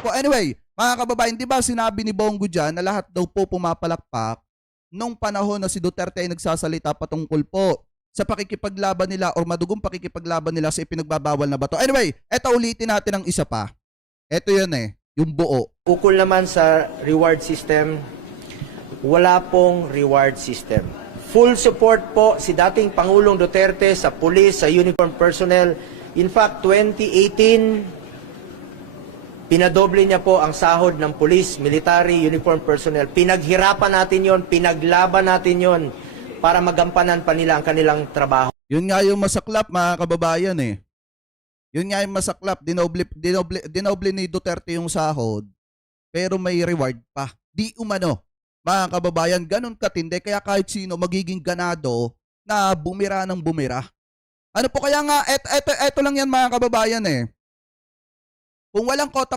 po. Anyway, mga kababayan, di ba sinabi ni Bongo dyan na lahat daw po pumapalakpak nung panahon na si Duterte ay nagsasalita patungkol po sa pakikipaglaban nila o madugong pakikipaglaban nila sa ipinagbabawal na bato. Anyway, eto ulitin natin ang isa pa. Eto yun yung buo. Ukol naman sa reward system, wala pong reward system. Full support po si dating Pangulong Duterte sa police, sa uniform personnel. In fact, 2018, pinadoble niya po ang sahod ng police, military, uniform personnel. Pinaghirapan natin yon, pinaglaban natin yon para magampanan pa nila ang kanilang trabaho. Yun nga yung masaklap, mga kababayan Yun nga yung masaklap. Dinoble ni Duterte yung sahod, pero may reward pa. Di umano, mga kababayan, ganun katindi. Kaya kahit sino magiging ganado na bumira ng bumira. Ano po kaya nga, eto lang yan mga kababayan Kung walang kotak